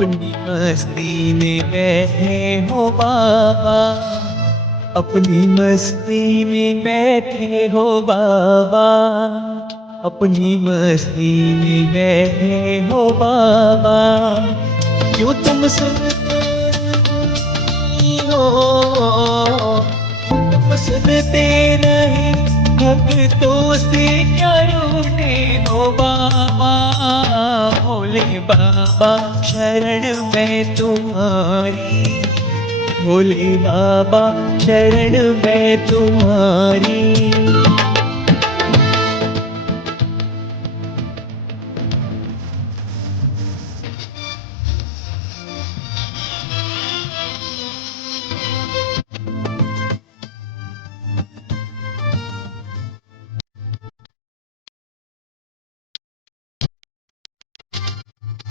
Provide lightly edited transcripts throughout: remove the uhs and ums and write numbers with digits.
अपनी मस्ती में बैठे हो बाबा, अपनी मस्ती में बैठे हो बाबा, अपनी मस्ती में बैठे हो बाबा। क्यों तुम सुनते नहीं हो, तुम सुनते नहीं भक्तों से क्या रूठे हो बाबा। भोले बाबा शरण में तुम्हारी, भोले बाबा शरण में तुम्हारी।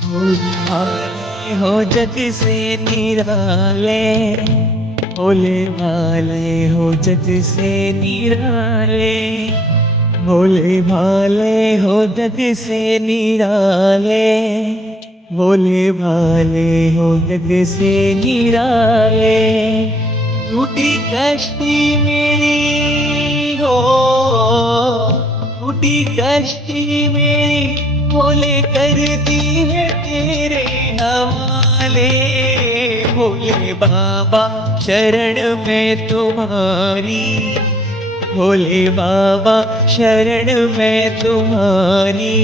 भोले हो जग से निराले, भोले भाले हो जग से निराले, भोले भाले हो जग से निराले, भोले भाले हो जग से निराले। टूटी कश्ती मेरी हो, टूटी कश्ती मेरी भोले कर दी है तेरे हवाले। भोले बाबा शरण में तुम्हारी, भोले बाबा शरण में तुम्हारी।